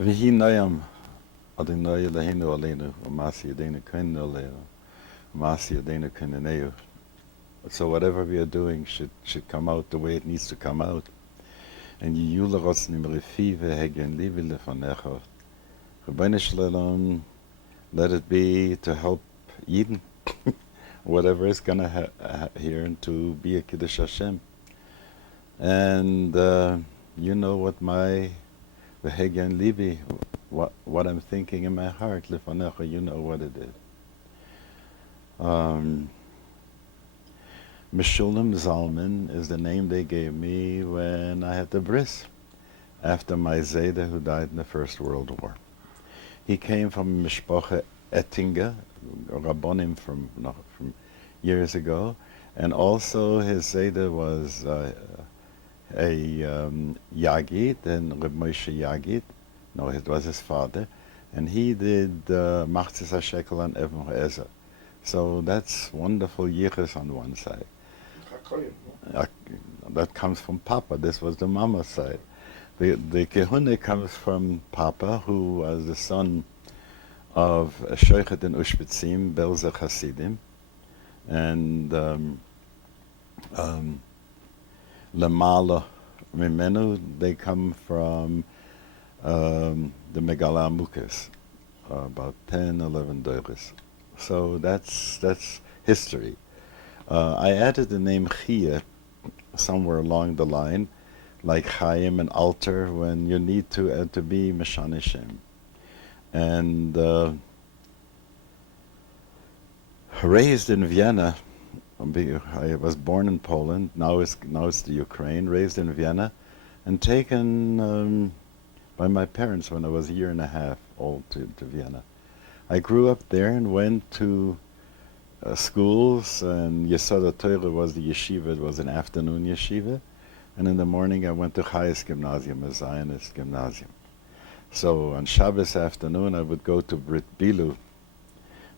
Vihi Noyam Adonai Eloheinu Aleinu Umasi Yadeinu Kenu Aleinu Umasi Yadeinu Keneneu. So whatever we are doing should come out the way it needs to come out. And Yiyula Rotznim Refive Hegen Livi Lefanecha. Rebbeinu Shalom, let it be to help Yidden, whatever is gonna here, and to be a Kiddush Hashem. And you know what my Hegen Livi, what I'm thinking in my heart, Lefanecha, you know what it is. Reb Zalman is the name they gave me when I had the bris, after my Zayda who died in the First World War. He came from Mishpoche Ettinger, Rabbonim from years ago, and also his Zayda was a Yagid, and Reb Moshe Yagid, no, it was his father, and he did Machzis HaShekel and Even HaEzer. So that's wonderful yichus on one side. That comes from Papa. This was the mama side. The Kehune comes from Papa, who was the son of a Shoichet in Ushpitzim, Belzer Hasidim, and Lamala Mimenu, they come from the Megala Amukis, about 10, 11 doiris. So that's history. I added the name Chia somewhere along the line, like Chaim and Alter, when you need to be Meshanishim. And raised in Vienna, I was born in Poland. Now it's the Ukraine. Raised in Vienna, and taken by my parents when I was a year and a half old to Vienna. I grew up there and went to schools, and Yesod Torah was the yeshiva. It was an afternoon yeshiva, and in the morning I went to Chayes Gymnasium, a Zionist gymnasium. So on Shabbos afternoon I would go to Brit Bilu,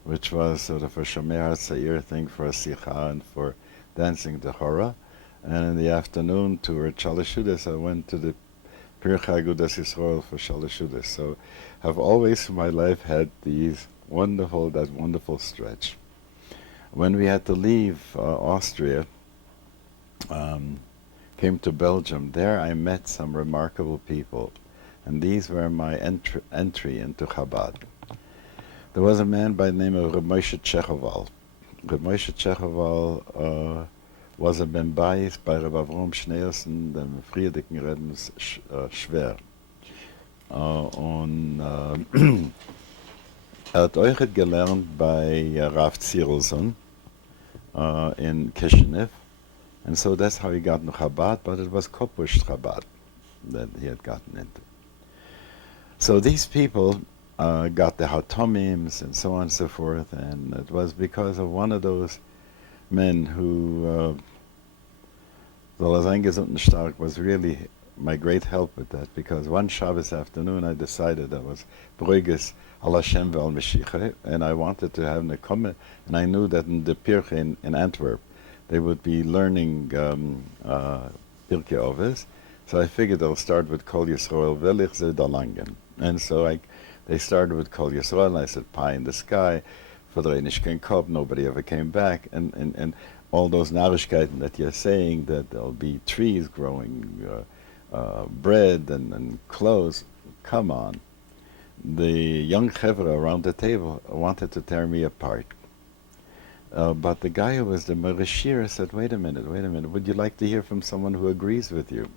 which was sort of a Shomer HaTzair thing for a Sikha and for dancing the Hora, and in the afternoon to Shalashudas I went to the Pirchei Agudas Yisrael for Shalashudas. So I've always in my life had that wonderful stretch. When we had to leave Austria, came to Belgium, there I met some remarkable people, and these were my entry into Chabad. There was a man by the name of Reb Moshe Tchechoval. Reb Moshe Tchechoval was a Ben Bayis by Reb Avrom Schneerson, dem Friedeken Rebens Schwer. Hat euch gelernt bei Rav Zirelson in Kishinev, and so that's how he got into Chabad, but it was Kopush Chabad that he had gotten into. So these people got the Hatomims and so on and so forth, and it was because of one of those men who, Stark, was really my great help with that, because one Shabbos afternoon I decided that was Bruiges Al Hashem Vel Mashiach, and I wanted to have Nekome, and I knew that in the Pirche in Antwerp they would be learning Pirkei Avos, so I figured I'll start with Kol Yisrael Velich Ze Dalangen. And so they started with Kol Yisrael, and I said Pie in the Sky, Verdreinishken Kop, nobody ever came back, and all those Narishkeiten that you're saying, that there'll be trees growing, bread and clothes, come on. The young chevra around the table wanted to tear me apart. But the guy who was the Mereshir said, wait a minute, would you like to hear from someone who agrees with you?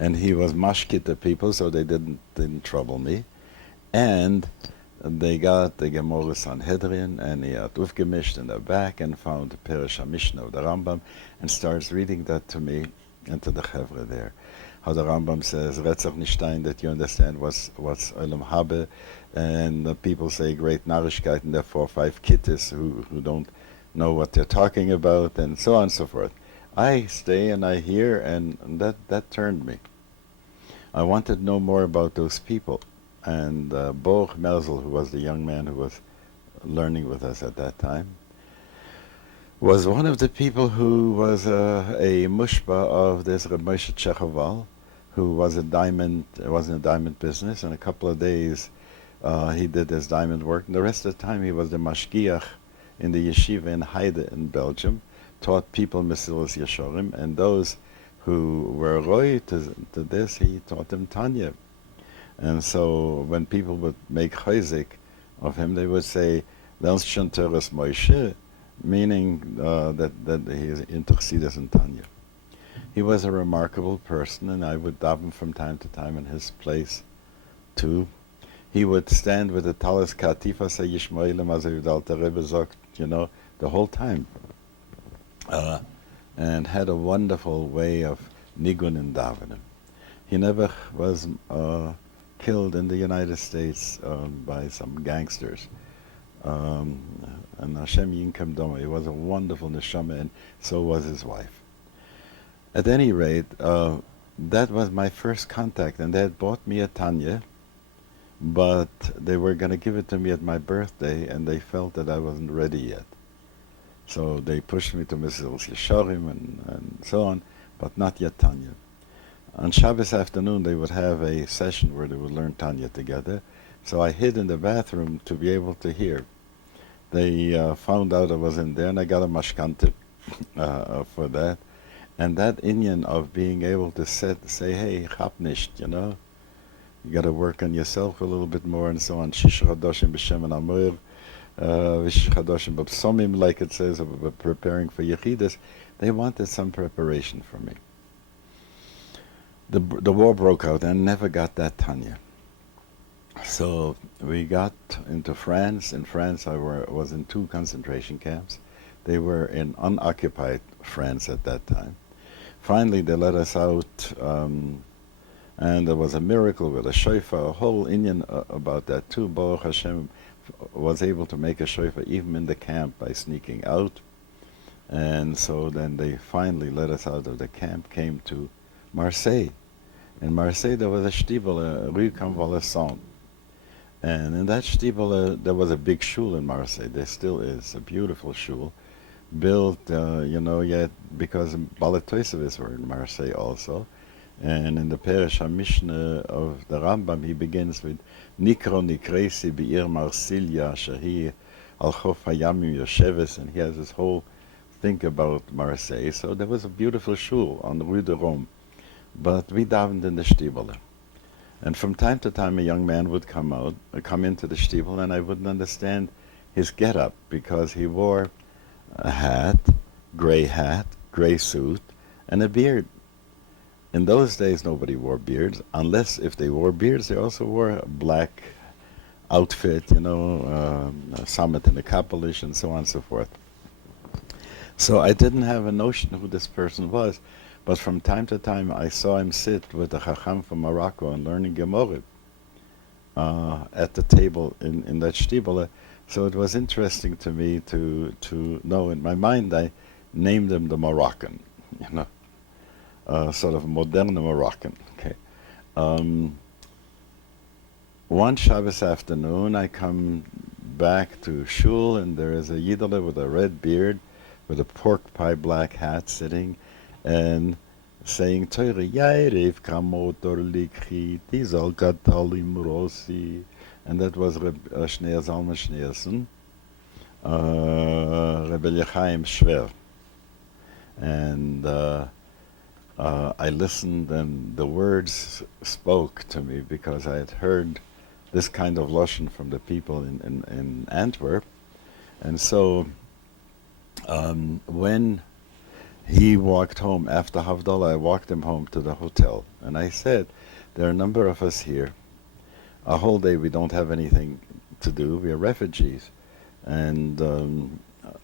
and he was mashkit the people, so they didn't trouble me. And they got the Gemara Sanhedrin, and he had aufgemischt in the back and found the Perush HaMishnah of the Rambam, and starts reading that to me and to the chevra there. How the Rambam says, Retzach Nishtain, that you understand what's Olam Habe, and people say great Narishkeit, and therefore 5 kittis who don't know what they're talking about, and so on and so forth. I stay and I hear, and that turned me. I wanted to know more about those people. And Boch Merzel, who was the young man who was learning with us at that time, was one of the people who was a mushba of this Reb Moshe Tchechoval, who was in a diamond business, and a couple of days he did his diamond work, and the rest of the time he was the mashgiach in the yeshiva in Heide in Belgium, taught people Mesilas Yesharim, and those who were roy to this, he taught them Tanya. And so when people would make chayzik of him, they would say, "Lernst schon Teres Moshe," meaning that he is into Chassidus and Tanya. He was a remarkable person, and I would daven from time to time in his place too. He would stand with the talis katifa say Yishmaelim as the Rebbe sagt, the whole time, and had a wonderful way of nigun and davenim. He never was killed in the United States by some gangsters. And Hashem Yinkem Doma. He was a wonderful neshama, and so was his wife. At any rate, that was my first contact, and they had bought me a Tanya, but they were going to give it to me at my birthday, and they felt that I wasn't ready yet. So they pushed me to Mesilas Yesharim and so on, but not yet Tanya. On Shabbos afternoon, they would have a session where they would learn Tanya together, so I hid in the bathroom to be able to hear. They found out I was in there, and I got a mashkante for that. And that inyan of being able to say, hey, chap nisht, you got to work on yourself a little bit more, and so on. Shish chadoshim b'shem and amur, v'shish chadoshim b'psomim, like it says, preparing for yechidus. They wanted some preparation for me. The war broke out, and I never got that Tanya. So we got into France. In France, I was in 2 concentration camps. They were in unoccupied France at that time. Finally, they let us out, and there was a miracle with a shofar, a whole inyan about that too. Baruch Hashem was able to make a shofar even in the camp by sneaking out. And so then they finally let us out of the camp, came to Marseille. In Marseille, there was a shtibel, Rue Convalescent. And in that shtibel, there was a big shul in Marseille. There still is, a beautiful shul, built, yet because Balatoisevis were in Marseille also. And in the Perish HaMishnah of the Rambam, he begins with Nikro Nikresi Be'ir Marsilya Shahi Al Chof Hayamim Yosheves, and he has this whole thing about Marseille. So there was a beautiful shul on the Rue de Rome, but we davened in the shtibel. And from time to time, a young man would come into the shtibel, and I wouldn't understand his get-up, because he wore a hat, gray suit, and a beard. In those days, nobody wore beards, unless if they wore beards, they also wore a black outfit, a samet and a kapelish, and so on and so forth. So I didn't have a notion who this person was, but from time to time, I saw him sit with a chacham from Morocco and learning Gemara at the table in that shtibel. So it was interesting to me to know. In my mind, I named him the Moroccan, sort of modern Moroccan. Okay. One Shabbos afternoon, I come back to shul, and there is a yidele with a red beard, with a pork pie black hat, sitting and saying Torah, Yairev kamotor likhi, tizal katalim rosi. And that was Reb Zalman Schachter-Shalomi, Rebbe Yechaim Shver. And I listened, and the words spoke to me, because I had heard this kind of lashon from the people in Antwerp. And so when he walked home after Havdalah, I walked him home to the hotel, and I said, there are a number of us here. A whole day we don't have anything to do. We are refugees. And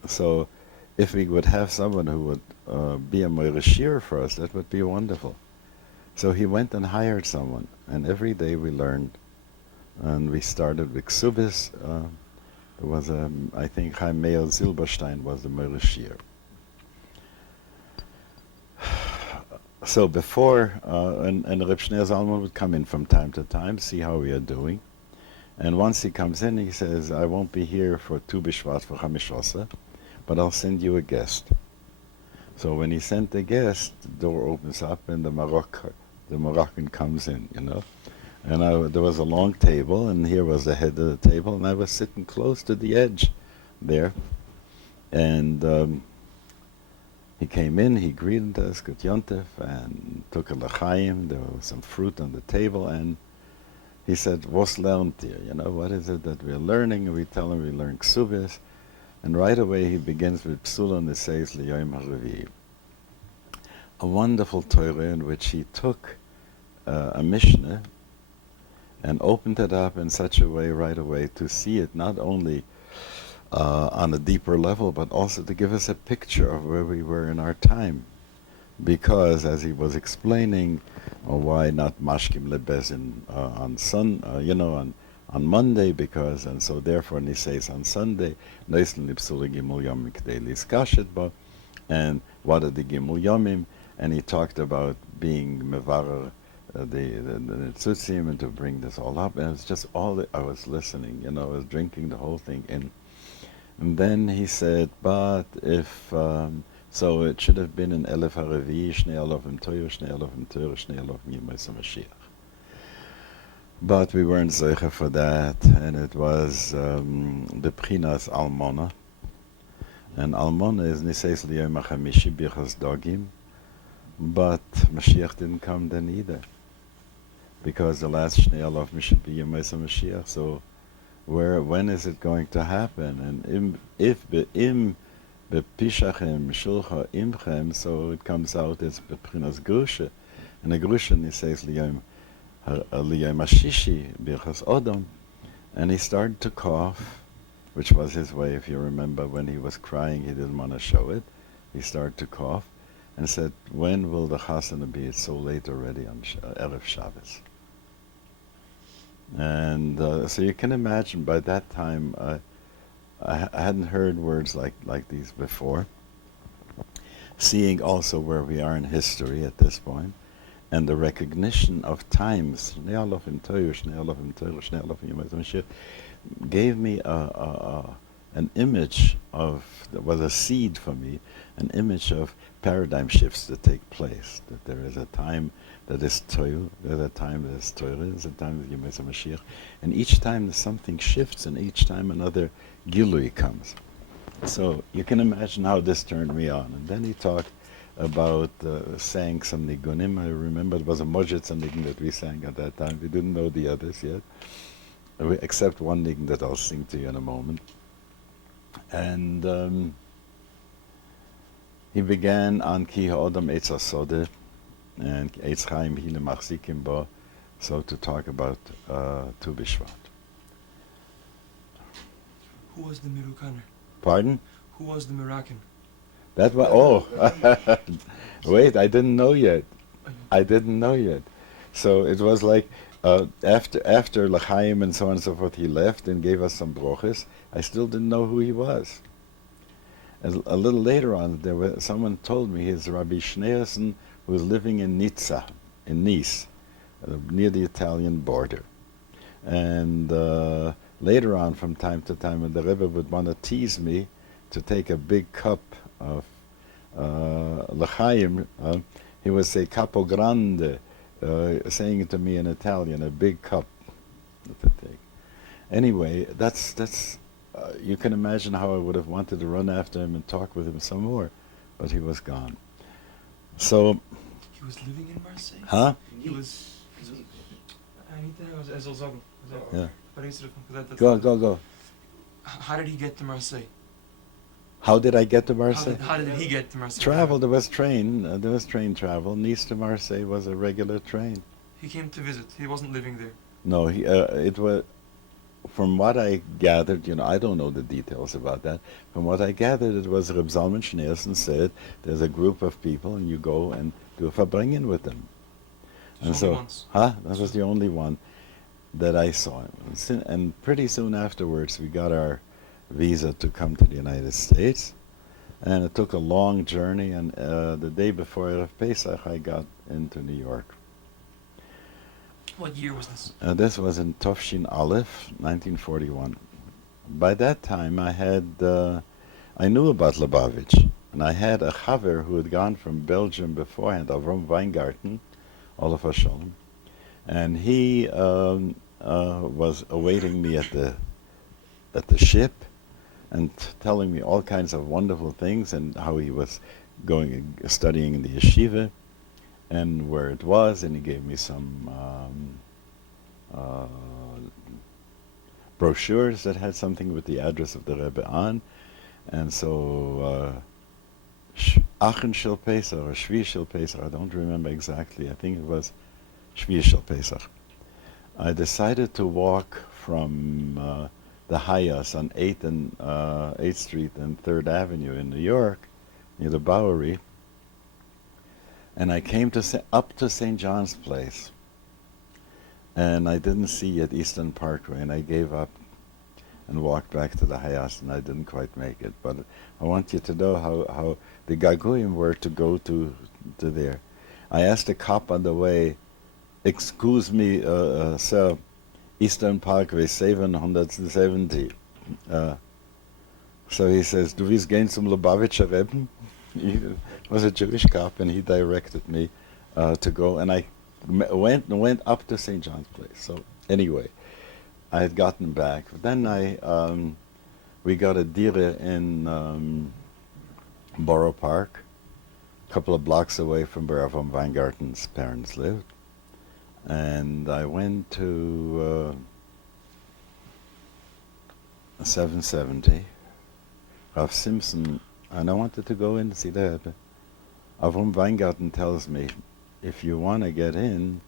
so if we would have someone who would be a Moirashir for us, that would be wonderful. So he went and hired someone, and every day we learned. And we started with Ksubis. There was, I think, Chaim Meir Zilberstein was the Moirashir. So before, and Reb Zalman would come in from time to time, see how we are doing. And once he comes in, he says, I won't be here for Tu B'Shvat for Chamishosa, but I'll send you a guest. So when he sent the guest, the door opens up, and the the Moroccan comes in, you know. And there was a long table, and here was the head of the table, and I was sitting close to the edge there. And he came in, he greeted us, Gut Yontef, and took a l'chaim. There was some fruit on the table, and he said, "Was lernt ihr? You know, what is it that we're learning?" And we tell him we learn Ksubis. And right away he begins with Psula Neseis L'Yom HaRevi'i, a wonderful Torah in which he took a Mishnah and opened it up in such a way right away to see it not only on a deeper level, but also to give us a picture of where we were in our time. Because, as he was explaining, why not Mashkim Lebezin on Monday, because, and so therefore he says on Sunday, and what are the Gimul Yomim, and he talked about being Mevarer, the Tzutzim, and to bring this all up, and it was just I was listening, I was drinking the whole thing in. And then he said, but if, so it should have been in Elef HaRevi'i, Shnei Alofim Toyer, Shnei Alofim Toyer, Shnei Alofim Yemais HaMashiach. But we weren't zeicha for that, and it was Bepchinas Almona. And Almona is Niseis L'Yom HaChamishi Birchas Dogim, but Mashiach didn't come then either, because the last Shnei Alofim should be Yemais HaMashiach. So when is it going to happen? And if be'im bepishachem shulcha imchem, so it comes out as Bepchinas Grusha, and the Grusha Niseis L'Yom Hashishi Birchas Odom, and he started to cough, which was his way. If you remember, when he was crying, he didn't want to show it. He started to cough, and said, "When will the chasana be? It's so late already on Erev Shabbos." And so you can imagine, by that time, I hadn't heard words like these before. Seeing also where we are in history at this point, and the recognition of times, gave me an image of, was a seed for me, an image of paradigm shifts that take place. That there is a time that is Toyu, there's a time that is Torah, there's a time that Yemais HaMashiach, and each time something shifts, and each time another Gilui comes. So you can imagine how this turned me on. And then he talked about sang some nigunim. I remember it was a Mojitz nigun that we sang at that time. We didn't know the others yet, except one nigun that I'll sing to you in a moment. And he began on Ki Ha'odam Eitz HaSodeh and Eitz Chaim Hine Machzikim Bo, so to talk about Tu B'Shvat. Who was the Mirukaner? Pardon? Who was the Moroccan? That was, wait, I didn't know yet. I didn't know yet. So it was like, after L'chaim and so on and so forth, he left and gave us some broches. I still didn't know who he was. And a little later on, someone told me he's Rabbi Schneerson, who was living in Nizza, in Nice, near the Italian border. And later on, from time to time, when the Rebbe would want to tease me to take a big cup of l'chaim, he would say capo grande, saying it to me in Italian, a big cup to take. Anyway, that's you can imagine how I would have wanted to run after him and talk with him some more, but he was gone. So he was living in Marseille? Huh? He was... Yeah. Go. How did he get to Marseille? How did I get to Marseille? How did he get to Marseille? Travel. There was train travel. Nice to Marseille was a regular train. He came to visit. He wasn't living there. No, it was. From what I gathered, I don't know the details about that. From what I gathered, it was Reb Zalman Schneerson said, there's a group of people and you go and do a Farbringen with them. And so, that was the only one that I saw. And pretty soon afterwards, we got our visa to come to the United States. And it took a long journey, and the day before Erev Pesach, I got into New York. What year was this? This was in Tovshin Aleph, 1941. By that time, I knew about Lubavitch, and I had a chaver who had gone from Belgium beforehand, Avrom Weingarten, Olaf Shalom, and he was awaiting me at the ship and telling me all kinds of wonderful things and how he was going studying in the yeshiva and where it was, and he gave me some uh, brochures that had something with the address of the Rebbe on, and so Aachen Shel Pesach or Shvi Shel Pesach, I don't remember exactly, I think it was Shvi Shel Pesach. I decided to walk from the Hayas on 8th Street and 3rd Avenue in New York, near the Bowery, and I came up to St. John's Place, and I didn't see yet Eastern Parkway, and I gave up and walked back to the Hayas, and I didn't quite make it. But I want you to know how the Gagoyim were to go to there. I asked the cop on the way, "Excuse me, sir, Eastern Parkway 770. So he says, "Du willst gehen zum Lubavitcher Rebbe?" He was a Jewish cop, and he directed me to go, and I went up to St. John's Place. So anyway, I had gotten back. Then we got a dire in Borough Park, a couple of blocks away from where Avram Weingarten's parents lived. And I went to 770. Rav Simpson, and I wanted to go in to see the Rebbe. Avram Weingarten tells me, if you want to get in,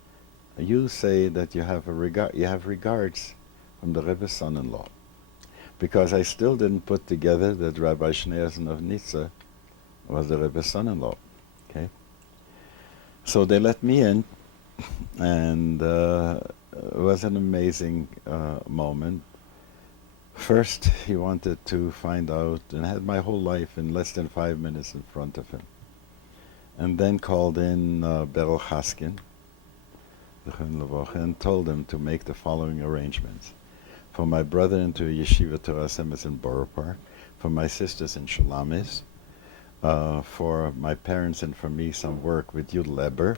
you say that you have regards from the Rebbe's son-in-law. Because I still didn't put together that Rabbi Schneerson of Nizza was the Rebbe's son-in-law. Okay? So they let me in, and it was an amazing moment. First, he wanted to find out, and had my whole life in less than 5 minutes in front of him. And then called in Beryl Haskin, and told him to make the following arrangements. For my brother into a yeshiva Torah Semis in Borough Park, for my sisters in Shulamis, for my parents and for me some work with Yud Leber,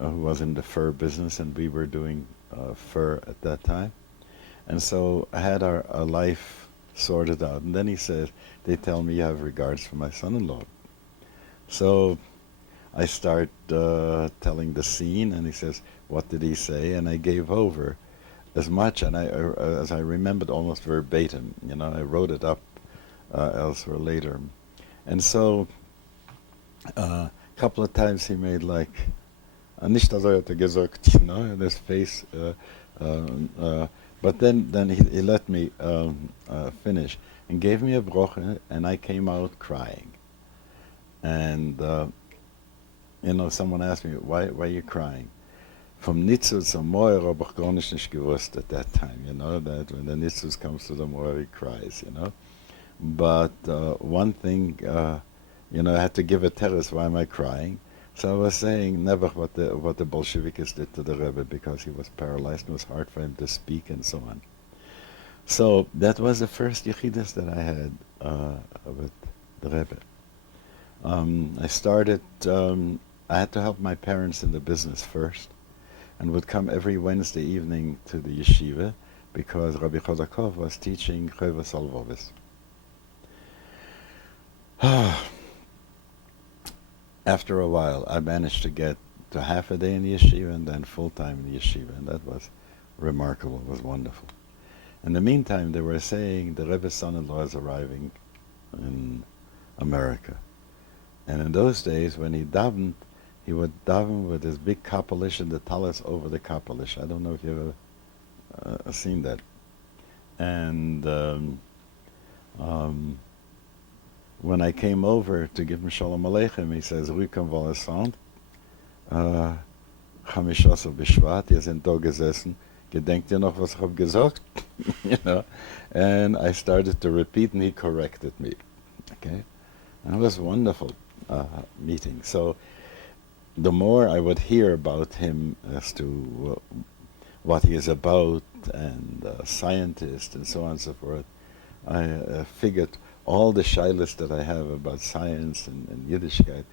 who was in the fur business, and we were doing fur at that time. And so I had our life sorted out. And then he says, they tell me you have regards for my son-in-law. So I start telling the scene, and he says, what did he say? And I gave over as much, and as I remembered almost verbatim. You know, I wrote it up elsewhere later. And so a couple of times he made like, nicht das hat gesagt, you know, in his face. But then he let me finish and gave me a broche, and I came out crying. And you know, someone asked me, why are you crying? From Nitzuz to Moir habe ich gar nicht gewusst at that time, you know, that when the Nitzuz comes to the Moir, he cries, you know. But one thing, you know, I had to give a teres, why am I crying? So I was saying never what the Bolsheviks did to the Rebbe, because he was paralyzed and it was hard for him to speak and so on. So that was the first yechidus that I had with the Rebbe. I started, I had to help my parents in the business first, and would come every Wednesday evening to the yeshiva, because Rabbi Chodakov was teaching Chova Salvovis. After a while, I managed to get to half a day in the yeshiva and then full-time in the yeshiva, and that was remarkable, it was wonderful. In the meantime, they were saying the Rebbe's son-in-law is arriving in America. And in those days, when he davened, he would daven with his big kapalish and the talis over the kapalish. I don't know if you've ever seen that. And when I came over to give him Shalom Aleichem, he says, Ruhig convalescent, Chamishasa Bishvat, ihr sind da gesessen, gedenkt ihr noch, was ich hab gesagt? You know, and I started to repeat, and he corrected me. Okay, and it was a wonderful meeting. So the more I would hear about him as to what he is about, and scientist, and so on and so forth, I figured all the shilas that I have about science and Yiddishkeit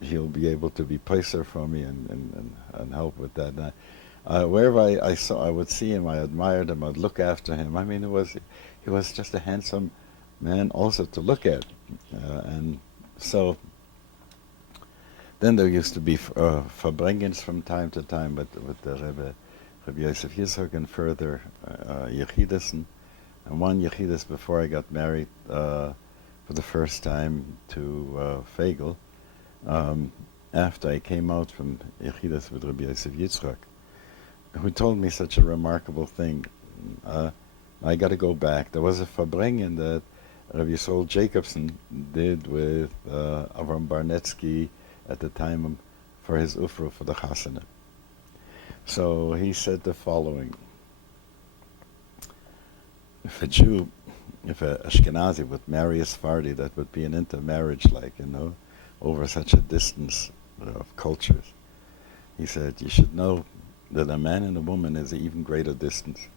he'll be able to be pacer for me and help with that. And wherever I would see him, I admired him. I'd look after him. I mean, he was just a handsome man, also to look at, and so. Then there used to be Verbringens from time to time with the Rebbe Yosef Yitzchak and further Yechidison. And one Yechidus before I got married for the first time to Fagel, after I came out from Yechidus with Rebbe Yosef Yitzchak, who told me such a remarkable thing. I got to go back. There was a Verbringen that Rabbi Yisrael Jacobson did with Avram Barnetsky at the time for his ufru for the Chasana. So he said the following: if a Jew, if a Ashkenazi would marry a Sephardi, that would be an intermarriage, like, over such a distance of cultures. He said, you should know that a man and a woman is an even greater distance.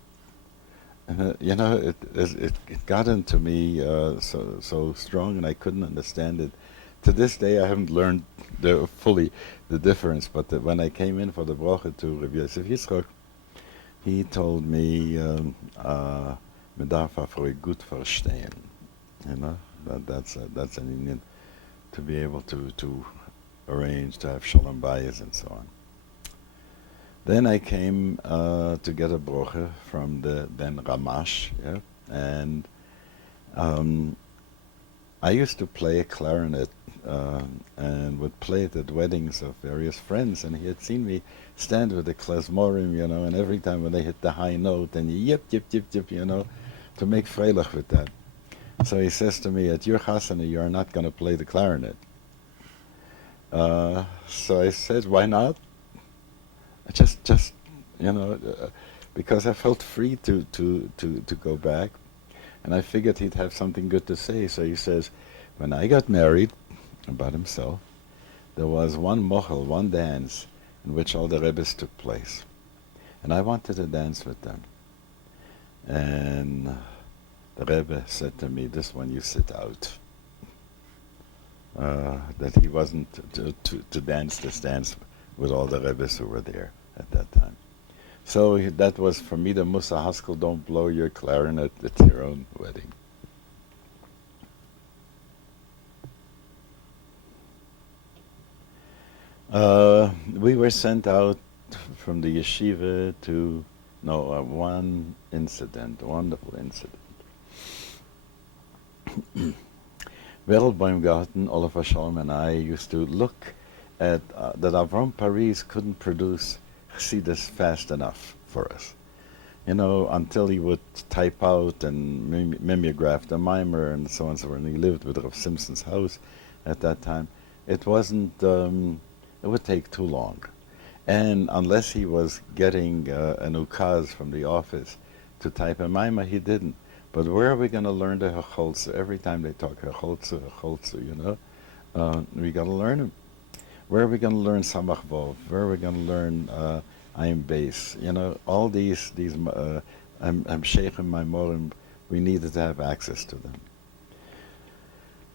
And it got into me so strong, and I couldn't understand it. To this day, I haven't learned fully the difference, but when I came in for the bracha to Rabbi Yosef Yitzchak, he told me, "Man darf afroi gut verstehen." That's an Indian, to be able to arrange, to have shalom bayis and so on. Then I came to get a bracha from the then Ramash, and I used to play a clarinet and would play it at weddings of various friends, and he had seen me stand with the klezmorim, and every time when they hit the high note, and yip, yip, yip, yip, to make freilich with that. So he says to me, at your chasana, you are not going to play the clarinet. So I said, why not? Just because I felt free to go back, and I figured he'd have something good to say. So he says, when I got married, about himself, there was one mochel, one dance, in which all the Rebbes took place. And I wanted to dance with them. And the Rebbe said to me, this one you sit out. That he wasn't to dance this dance with all the Rebbes who were there at that time. So that was for me the Musa Haskell, don't blow your clarinet at your own wedding. We were sent out from the yeshiva to one incident, a wonderful incident. Berel Baumgarten, Oliver Shalom, and I used to look at that Avram Paris couldn't produce Chassidus fast enough for us. Until he would type out and mimeograph the mimer and so on and so forth. And he lived with Rav Simpson's house at that time. It wasn't, it would take too long. And unless he was getting an ukaz from the office to type a mimer, he didn't. But where are we going to learn the Hecholze? Every time they talk Hecholze, we got to learn them. Where are we going to learn Samach Vov? Where are we going to learn Ayin Beis? All these I'm Sheikh my Morim, we needed to have access to them.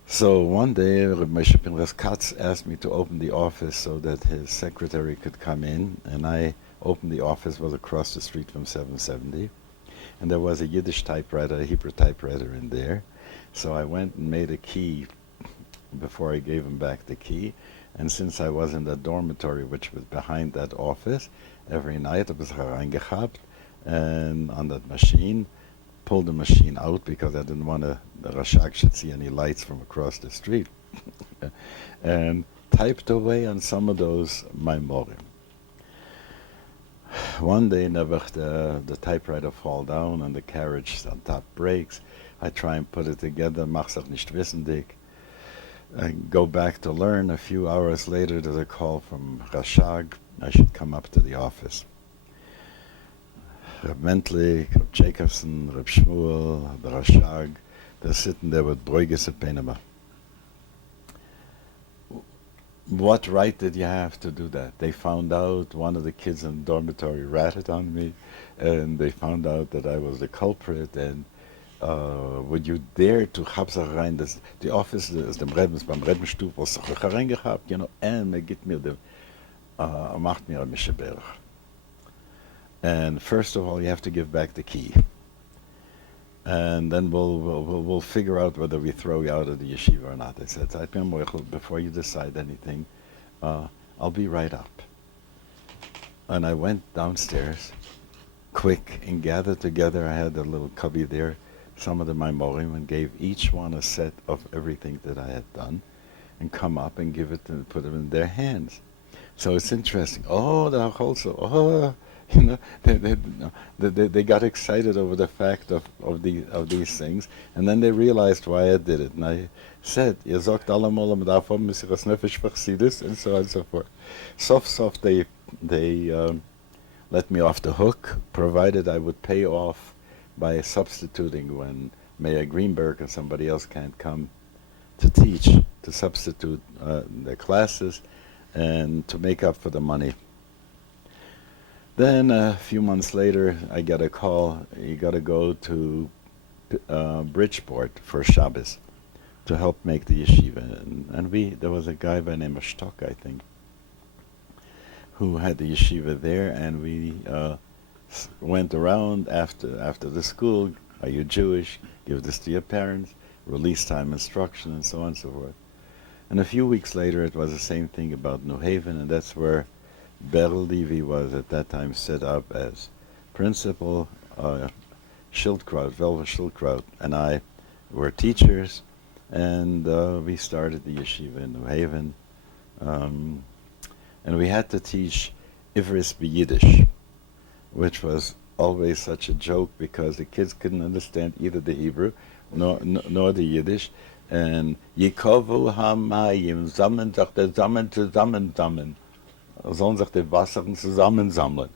So one day, Reb Moshe Pinchas Katz asked me to open the office so that his secretary could come in, and I opened the office. Was across the street from 770, and there was a Yiddish typewriter, a Hebrew typewriter in there. So I went and made a key before I gave him back the key. And since I was in the dormitory, which was behind that office, every night I was reingehabt, and on that machine, pulled the machine out because I didn't want the Rashak should see any lights from across the street, and typed away on some of those Maimorim. One day, the typewriter fall down and the carriage on top breaks. I try and put it together, mach's auch nicht wissendig. I go back to learn. A few hours later, there's a call from Rashag. I should come up to the office. Reb Mentlik, Reb Jacobson, Reb Shmuel, the Rashag, they're sitting there with Bruiges at Penema. What right did you have to do that? They found out, one of the kids in the dormitory ratted on me, and they found out that I was the culprit, and would you dare to Habsach rein, the office is dem Rebbe, beim Rebbenstub, was ich reingehabt, and me gibt mir de, macht mir ein Misheberach. And first of all, you have to give back the key. And then we'll figure out whether we throw you out of the yeshiva or not. I said, before you decide anything, I'll be right up. And I went downstairs, quick, and gathered together. I had a little cubby there, some of the Maimorim, and gave each one a set of everything that I had done, and come up and give it and put it in their hands. So it's interesting. Oh, the also, they got excited over the fact of these things, and then they realized why I did it. And I said, "Ihr sagt allemal am davon Mesiras Nefesh Hasidism," and so on and so forth. Soft, they let me off the hook, provided I would pay off by substituting when Mayor Greenberg and somebody else can't come to teach, to substitute their classes, and to make up for the money. Then a few months later, I got a call. You got to go to Bridgeport for Shabbos to help make the yeshiva. And there was a guy by the name of Stock, I think, who had the yeshiva there, and we went around after the school. Are you Jewish? Give this to your parents. Release time instruction, and so on and so forth. And a few weeks later, it was the same thing about New Haven, and that's where Berl Levy was at that time set up as principal. Velva Schildkraut and I were teachers, and we started the yeshiva in New Haven. And we had to teach Ivris B'Yiddish, which was always such a joke because the kids couldn't understand either the Hebrew nor the Yiddish. And Yikovu Hamayim, Sammeln, sagt er, sammeln, sollen sich die Wasser zusammensammeln.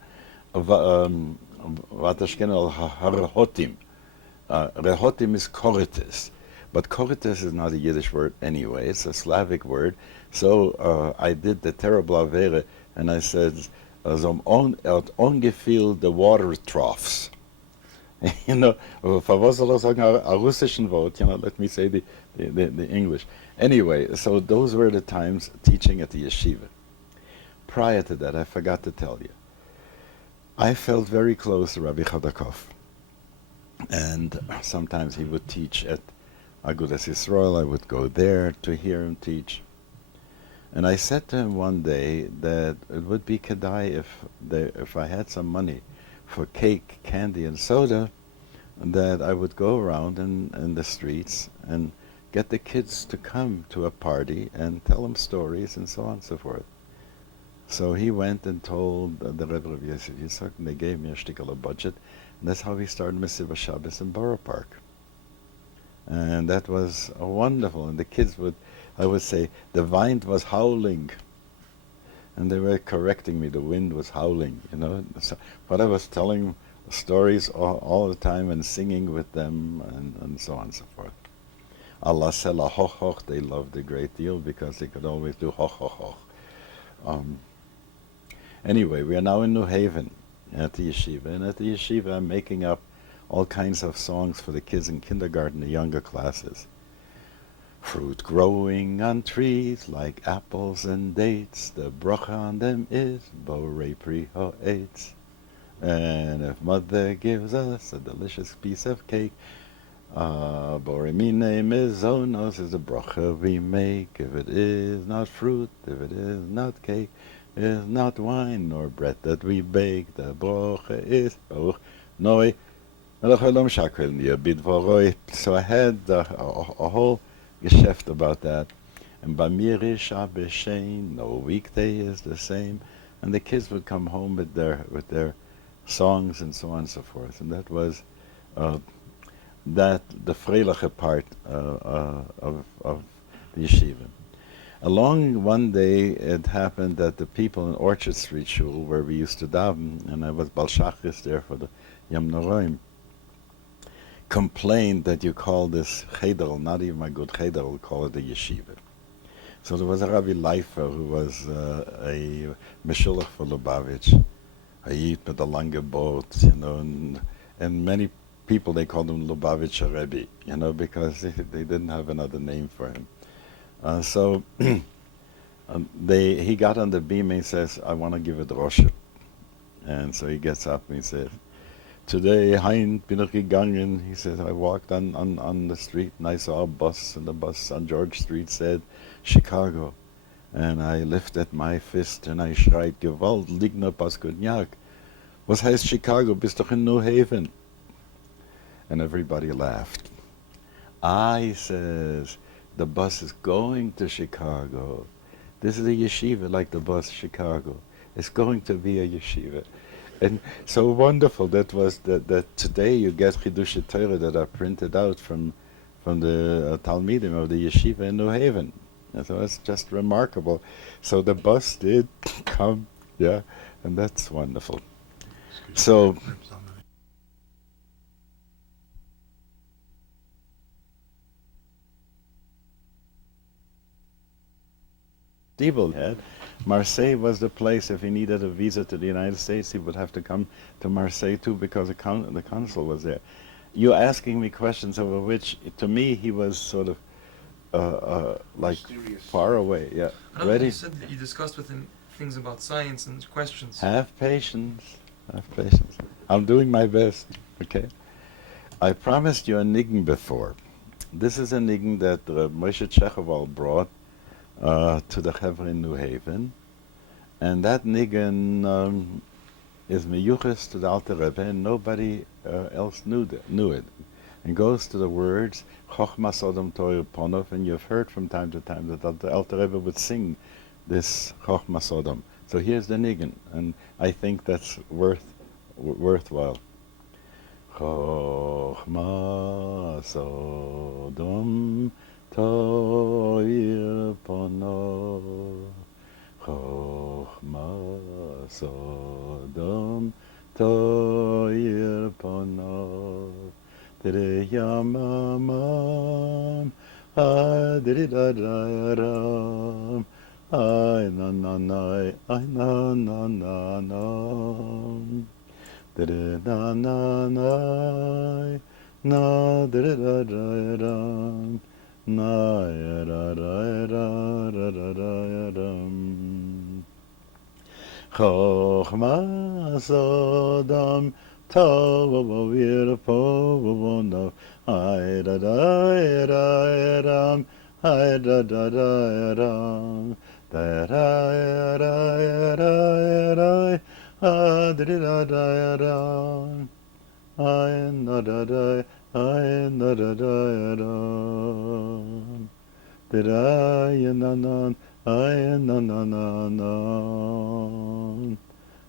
What ich kenne, Rehotim. Rehotim is Korites. But Korites is not a Yiddish word anyway, it's a Slavic word. So I did the terrible Avere, and I said, ungefähr the water troughs. For was soll ich sagen, a russischen Wort, let me say the English. Anyway, so those were the times teaching at the yeshiva. Prior to that, I forgot to tell you, I felt very close to Rabbi Chodakov. And sometimes he would teach at Agudas Yisrael. I would go there to hear him teach. And I said to him one day that it would be kedai if I had some money for cake, candy, and soda, that I would go around in the streets and get the kids to come to a party and tell them stories and so on and so forth. So he went and told the Rebbe of Yesod, and they gave me a shtickle budget, and that's how we started Mesiva Shabbos in Borough Park. And that was wonderful, and the kids I would say, the wind was howling, and they were correcting me, the wind was howling, So, but I was telling stories all the time and singing with them and so on and so forth. Allah Sela Hoch Hoch, they loved a great deal because they could always do Hoch Hoch Hoch. Anyway, we are now in New Haven at the yeshiva, and at the yeshiva I'm making up all kinds of songs for the kids in kindergarten, the younger classes. Fruit growing on trees like apples and dates, the bracha on them is Borei Pri Ha'etz. And if mother gives us a delicious piece of cake, Borei Minei Mizonos is the bracha we make. If it is not fruit, if it is not cake, it is not wine nor bread that we bake, the bracha is Noi. So I had a whole geschäft about that. And by mir is Shabbos shein, no weekday is the same. And the kids would come home with their songs and so on and so forth. And that was the freiliche part of the yeshiva. Along one day, it happened that the people in Orchard Street Shul, where we used to daven, and I was Balshachis there for the Yom Noroim, complained that you call this cheder, not even a good cheder, we'll call it a yeshiva. So there was a Rabbi Leifer who was a Meshulach for Lubavitch, a Yid with a lange boat, and many people, they called him Lubavitcher Rebbe, you know, because they didn't have another name for him. So he got on the beam and he says, I want to give a drosche. And so he gets up and he says, today, Hein bin ich gegangen. He says, I walked on the street and I saw a bus, and the bus on George Street said, Chicago. And I lifted my fist and I schreit, Gewalt, Ligner Paskudniak. Was heißt Chicago? Bist doch in New Haven. And everybody laughed. He says, the bus is going to Chicago. This is a yeshiva like the bus Chicago. It's going to be a yeshiva. And so wonderful that today you get Chidush Torah that are printed out from the Talmidim of the yeshiva in New Haven. And so it's just remarkable. So the bus did come, yeah, and that's wonderful. So Stiebel had. Marseille was the place, if he needed a visa to the United States, he would have to come to Marseille too, because the consul was there. You're asking me questions over which, to me, he was sort of like mysterious. Far away. Yeah. Ready? You said that you discussed with him things about science and questions. Have patience. Have patience. I'm doing my best. Okay. I promised you a niggin before. This is a niggin that Moshe Tchechoval brought to the Chevra in New Haven, and that niggin is meyuches to the Alter Rebbe, and nobody else knew it. And goes to the words Chochma Sodom Torah Ponov, and you've heard from time to time that the Alter Rebbe would sing this Chochma Sodom. So here's the niggin, and I think that's worthwhile. Chochma Sodom Toir Ponov, Chochma Sodom Toir Ponov, Dere Yamamam, Dere Dadaram, Ay na na na, ay na na na na, Dere na na na, na dere dadaram. Na ra ra ra ra ra ra ram. Chochma Sodom Tovir Povonov. Ay da da ra ram. Ay da da da ram. Da ra ra ra ra. Ah da da da ram. Ay na da da. I na da da da, I na na, I na na na na,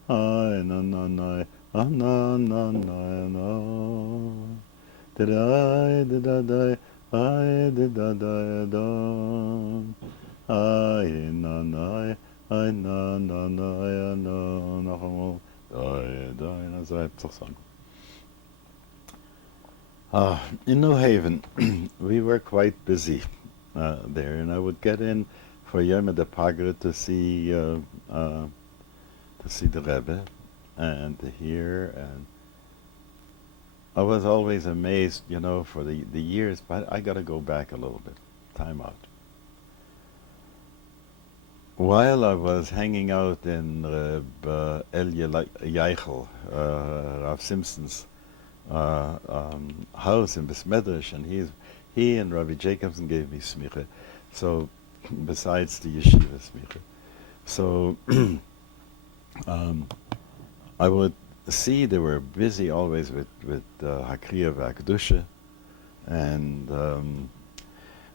I na na na, I na na na na, I da da da, I da da da da, I na na, I na na na na, noch einmal, da, so etwas doch sagen. In New Haven, we were quite busy there, and I would get in for Yom Pagra to see the Rebbe and to hear, and I was always amazed, you know, for the years. But I got to go back a little bit, time out. While I was hanging out in Reb Yeichel, Rav Simpson's house in Besmedrash, and he and Rabbi Jacobson gave me smicha. So besides the yeshiva smicha, so I would see they were busy always with Hakriya V'Akdusha, and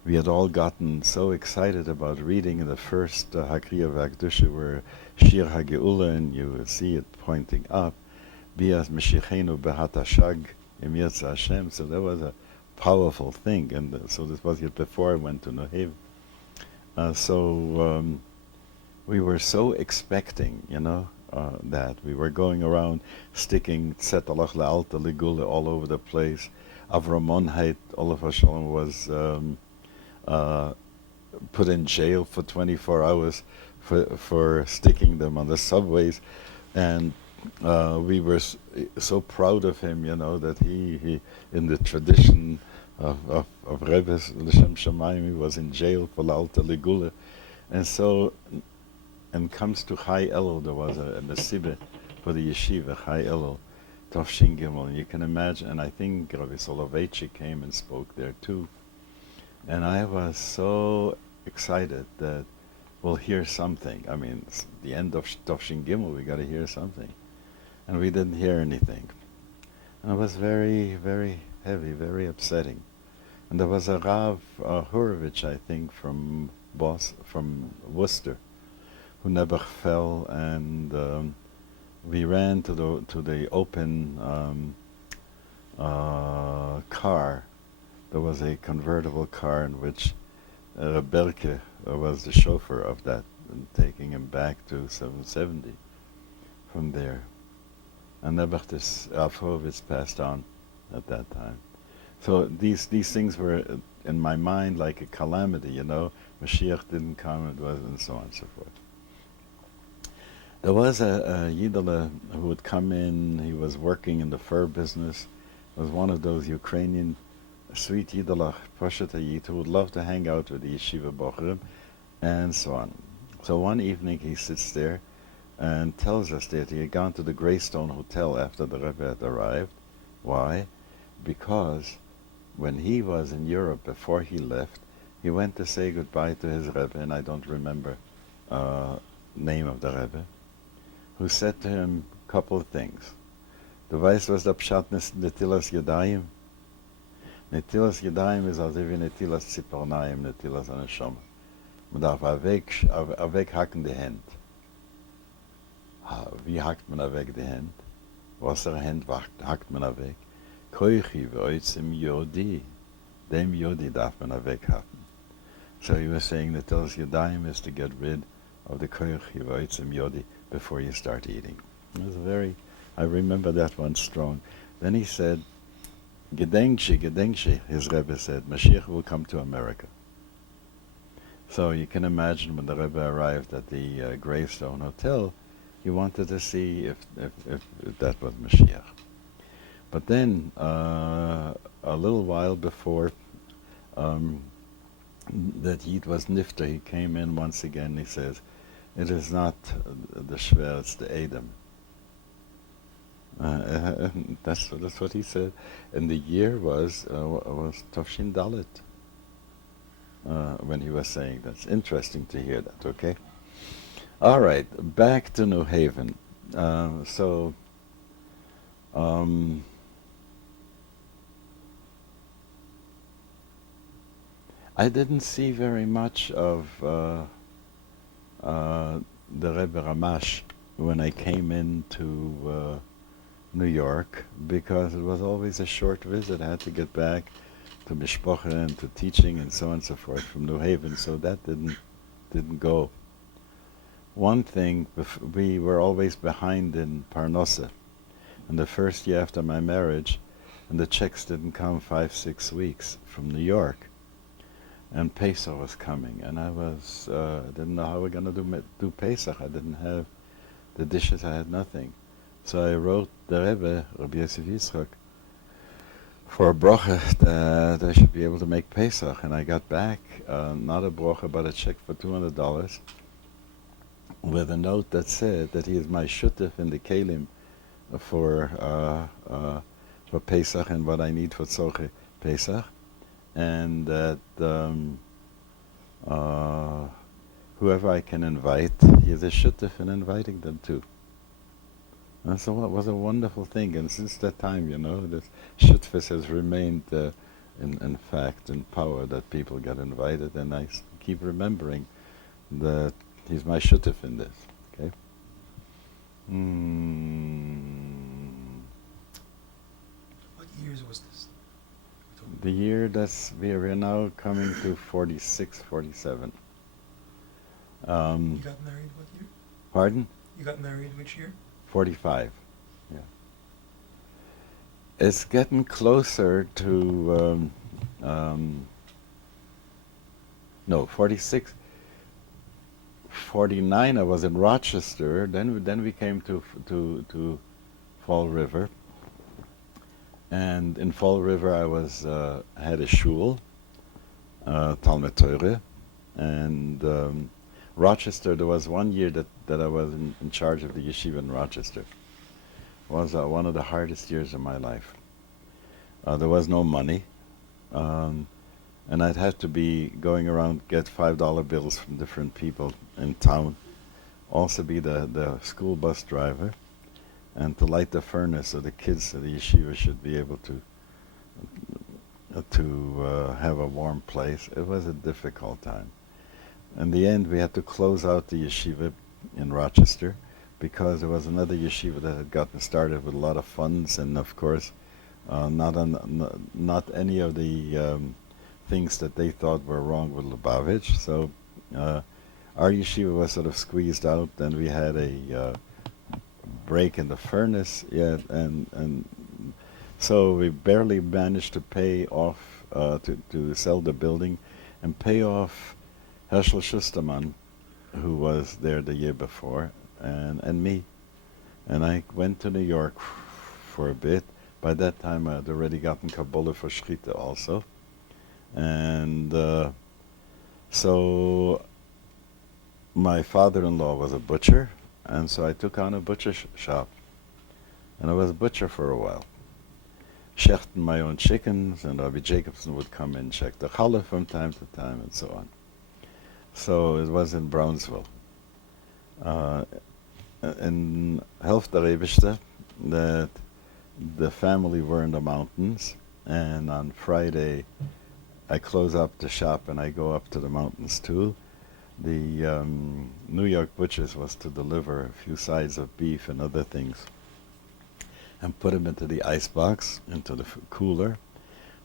we had all gotten so excited about reading the first Hakriya V'Akdusha, where Shir HaGeula, and you will see it pointing up. Bias Meshichenu Behatashag Emirza Hashem. So that was a powerful thing, and so this was yet before I went to New Haven. So we were so expecting, you know, that we were going around sticking Tzetalach Le'alta Ligula all over the place. Avramonheit, Olav Hashalom, was put in jail for 24 hours for sticking them on the subways, and we were so proud of him, that he in the tradition of Rebbe L'Shem Shamayim, he was in jail for L'Alta Legula. And so, and comes to Chai Elul, there was a Nesibbe for the yeshiva, Chai Elul, Tafshin Gimel. And you can imagine, and I think Rabbi Soloveitchik came and spoke there too. And I was so excited that we'll hear something. I mean, it's the end of Tafshin Gimel, we got to hear something. And we didn't hear anything. And it was very, very heavy, very upsetting. And there was a Rav Hurovich, I think, from Worcester, who never fell, and we ran to the open car. There was a convertible car in which Berke was the chauffeur of that, and taking him back to 770 from there. And Nebuchadnezzar Alfovitz passed on at that time. So these things were in my mind like a calamity, Mashiach didn't come, it was, and so on and so forth. There was a Yidele who would come in, he was working in the fur business, was one of those Ukrainian sweet Yidele, Posheta Yid, who would love to hang out with the yeshiva bochurim, and so on. So one evening he sits there and tells us that he had gone to the Greystone Hotel after the Rebbe had arrived. Why? Because when he was in Europe, before he left, he went to say goodbye to his Rebbe, and I don't remember name of the Rebbe, who said to him a couple of things. Du weißt, was der Pshat Netilas Yadayim? Netilas Yadayim is als wie Netilas Zipornayim, Netilas Aneshama. Man darf weg hacken die Hand. Wie hackt man weg die Hand? Was Hand hackt man weg? Koichi v'oitzim Yodi. Dem Yodi darf man weghacken. So he was saying that Netilas Yadayim is to get rid of the Koichi v'oitzim Yodi before you start eating. It was I remember that one strong. Then he said, Gedenkshi, his Rebbe said, Mashiach will come to America. So you can imagine when the Rebbe arrived at the Gravestone Hotel, he wanted to see if that was Mashiach. But then, a little while before that Yid was Nifta, he came in once again, he says, it is not the Shver, it's the Edom. That's what he said. And the year was Tafshin Dalet when he was saying that. It's interesting to hear that, okay? All right, back to New Haven. I didn't see very much of the Rebbe Ramash when I came into New York, because it was always a short visit. I had to get back to Mishpocha and to teaching and so on and so forth from New Haven, so that didn't go. One thing, we were always behind in Parnosa. And the first year after my marriage, and the checks didn't come 5-6 weeks from New York. And Pesach was coming, and I didn't know how we're going to do Pesach. I didn't have the dishes, I had nothing. So I wrote the Rebbe, Rabbi Yosef Yitzchak, for a brocha that I should be able to make Pesach. And I got back, not a brocha, but a check for $200 with a note that said that he is my shutef in the kelim for Pesach and what I need for Tzorche Pesach. And that whoever I can invite, he is a shutef in inviting them too. And so it was a wonderful thing, and since that time, this shutfus has remained in fact, in power, that people get invited, and I keep remembering that he's my shutef in this, okay? What years was this? The year we are now coming to 46, 47. You got married what year? Pardon? You got married which year? 45, yeah. It's getting closer to, 46. '49, I was in Rochester. Then we came to Fall River, and in Fall River I had a shul, Talmud Torah, and Rochester. There was one year that I was in charge of the yeshiva in Rochester. It was one of the hardest years of my life. There was no money, and I'd have to be going around get $5 bills from different people in town. Also be the school bus driver, and to light the furnace so the kids of the yeshiva should be able to have a warm place. It was a difficult time. In the end, we had to close out the yeshiva in Rochester because there was another yeshiva that had gotten started with a lot of funds, and of course, not any of the things that they thought were wrong with Lubavitch. So our yeshiva was sort of squeezed out. Then we had a break in the furnace, and so we barely managed to pay off to sell the building and pay off Herschel Schusterman, who was there the year before, and me. And I went to New York for a bit. By that time, I'd already gotten Kabbalah for Schritte also. And so my father-in-law was a butcher, and so I took on a butcher shop. And I was a butcher for a while. Shechten my own chickens, and Rabbi Jacobson would come and check the challah from time to time, and so on. So it was in Brownsville. In Helft der Rebeste, that the family were in the mountains, and on Friday I close up the shop and I go up to the mountains too. The New York butchers was to deliver a few sides of beef and other things and put them into the ice box, into the cooler.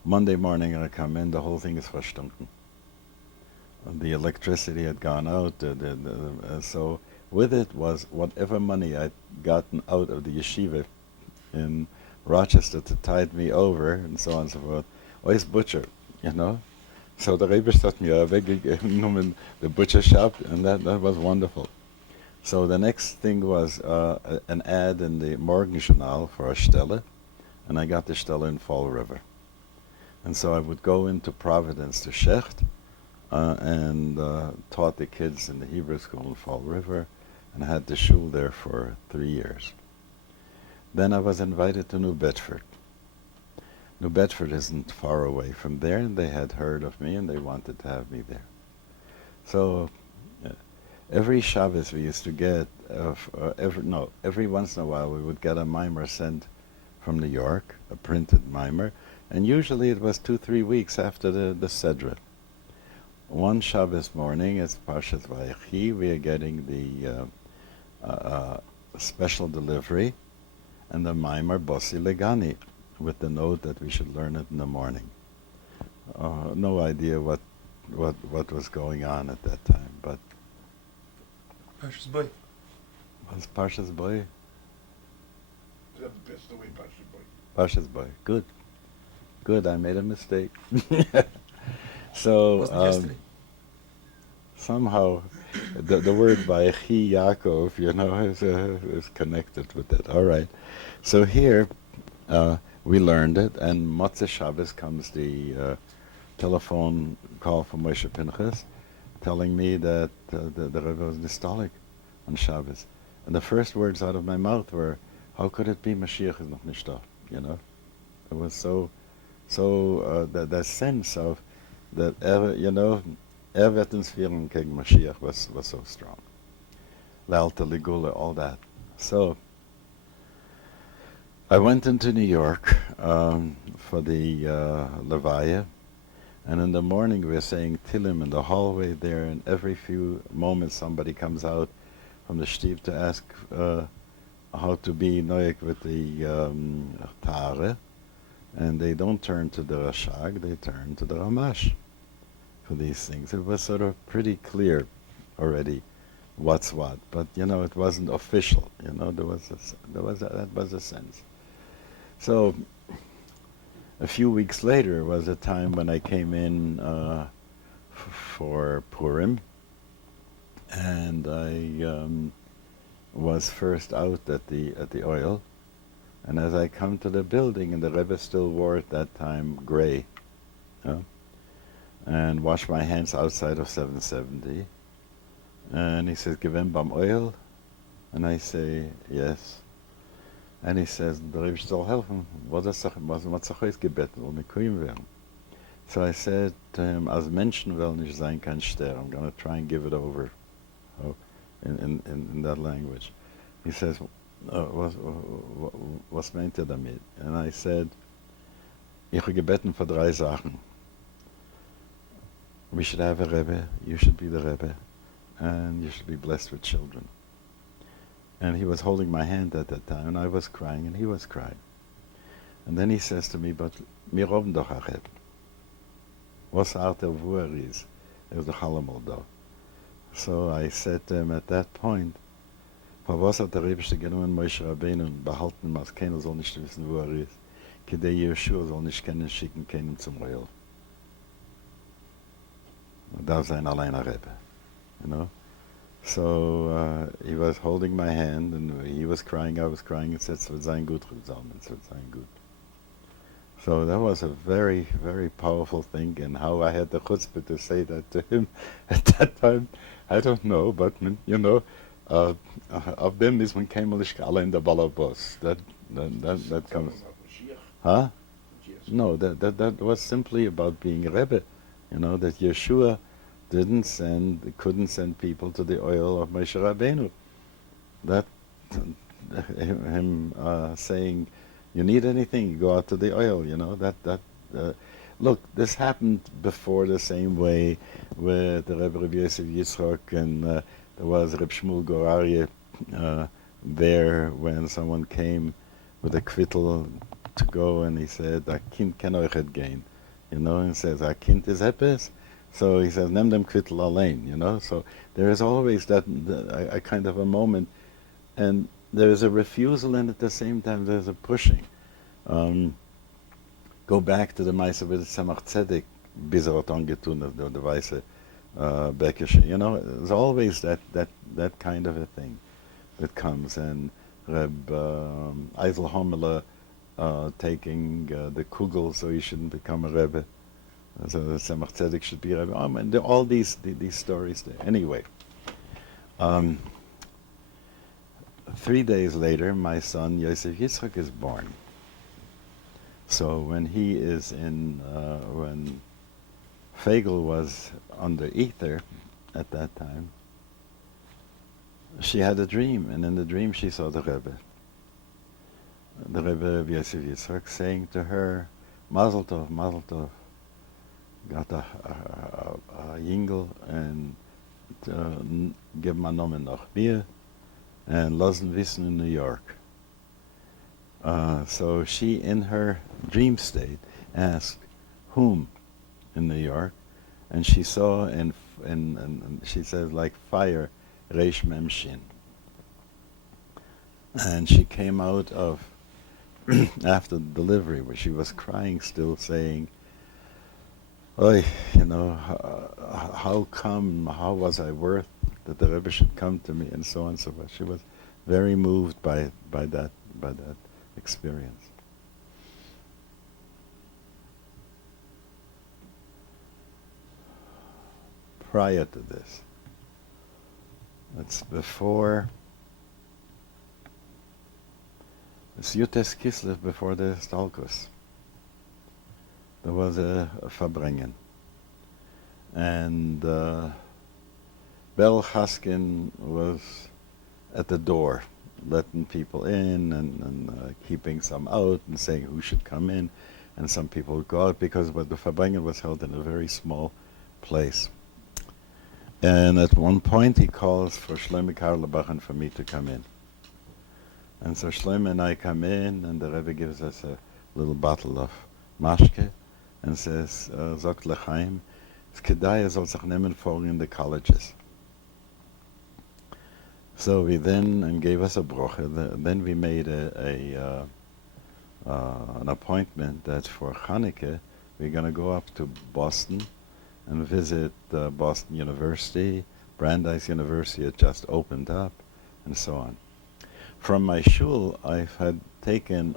Monday morning I come in, the whole thing is verstunken. The electricity had gone out, so with it was whatever money I'd gotten out of the yeshiva in Rochester to tide me over, and so on and so forth. Always butcher, you know. So the Rebbe hat mir weggenommen, the butcher shop, and that was wonderful. So the next thing was an ad in the Morgenjournal for a Stelle, and I got the Stelle in Fall River. And so I would go into Providence to Shecht, and taught the kids in the Hebrew school in Fall River, and had the shul there for 3 years. Then I was invited to New Bedford. New Bedford isn't far away from there, and they had heard of me, and they wanted to have me there. So every Shabbos we used to get, every once in a while we would get a mimer sent from New York, a printed mimer, and usually it was 2-3 weeks after the Sedra. One Shabbos morning, as Parshas Vayechi, we are getting the special delivery, and the mimer Bossi Legani, with the note that we should learn it in the morning. No idea what was going on at that time, but Parshas Boy. was Parshas Boy? That's the best way, Pastor Boy. Parshas Boy. Good. I made a mistake. So Wasn't yesterday. somehow the word Vayechi Yaakov, you know, is connected with it. All right. So here we learned it, and Motzei Shabbos comes the telephone call from Moshe Pinchas telling me that the Rebbe was nostalgic on Shabbos. And the first words out of my mouth were, how could it be Mashiach is noch nicht da? You know? It was so that sense of that, wird uns führen gegen Mashiach was so strong. L'alta Ligula, all that. So I went into New York for the Levaya, and in the morning we were saying Tilim in the hallway there, and every few moments somebody comes out from the shtiv to ask how to be noyek with the Tare, and they don't turn to the Rashag, they turn to the Ramash for these things. It was sort of pretty clear already what's what, but it wasn't official. That was a sense. So a few weeks later was a time when I came in for Purim, and I was first out at the oil. And as I come to the building, and the Rebbe still wore at that time gray, and washed my hands outside of 770. And he says, "Gewinn beim oil?" And I say, "Yes." And he says, "Der Rebbe soll helfen. Was euch gebeten, wir können werden." So I said to him, "As Menschen will nicht sein kein Ster." I'm going to try and give it over, in that language. He says, was meint ihr damit? And I said, "Ich habe gebeten für 3 Sachen. We should have a Rebbe, you should be the Rebbe, and you should be blessed with children." And he was holding my hand at that time, and I was crying, and he was crying. And then he says to me, "But mir haben doch a Rebbe. Was art er wo is? Doch allemal da." So I said to him at that point, "For was hat der Rebbe genommen Moshe Rabbeinu und behalten, als keiner soll nicht wissen, wo ist? Kedei Yeshua soll nicht kennen, schicken keinen zum Real." Da sein allein a Rebbe, you know. So he was holding my hand, and he was crying, I was crying, and said, "Es wird sein gut, Reb Zalman, es wird sein gut." So that was a very, very powerful thing, and how I had the chutzpah to say that to him at that time, I don't know, but you know, of them is when came alle in the balabos. That comes, huh? No, that was simply about being a Rebbe, you know, that Yeshua couldn't send people to the oil of Moshe Rabbeinu. That him saying, "You need anything, go out to the oil," you know, look, this happened before the same way with the Rebbe Yesod Yitzchak, and there was Reb Shmuel Gorarie there when someone came with a kvittel to go, and he said, "A kind kann euch et gehen," you know, and says, "A kind is epis." So he says, "Nem dem kvittel allein," you know. So there is always that a kind of a moment, and there is a refusal, and at the same time there's a pushing. Go back to the Meise with Tzemach Tzedek, bis hat angetun of the weiße Bekische. You know, there's always that kind of a thing that comes, and Reb Eisel Homela taking the kugel so he shouldn't become a Rebbe. So Tzemach Tzedek should be a Rebbe. And all these stories there. Anyway, 3 days later, my son Yosef Yitzchak is born. So when he is when Fagel was under ether at that time, she had a dream, and in the dream she saw the Rebbe of Yosef Yitzchak, saying to her, "Mazel tov, mazel tov, got a yingel, and give my nomen noch mir, and lassen wissen in New York." So she, in her dream state, asked, "Whom in New York?" And she saw, and she says, like fire, Reish Mem Shin. And she came out of, after the delivery, where she was crying still, saying, "Oy, you know, how was I worth that the Rebbe should come to me," and so on and so forth. She was very moved by that experience. Prior to this, it's before, it's Yutes Kislev, before the Stalkus. There was a Verbringen, and Bel Chaskin was at the door, letting people in and keeping some out and saying who should come in, and some people would go out, because the Verbringen was held in a very small place. And at one point he calls for Shlomo Karlebach and for me to come in. And so Shlomo and I come in, and the Rebbe gives us a little bottle of mashke and says, "Sagt L'chaim, es kedai soll sich nehmen for in the colleges." So we then, gave us a broche, then we made an appointment that for Chanukah we're going to go up to Boston and visit Boston University, Brandeis University had just opened up, and so on. From my shul, I've had taken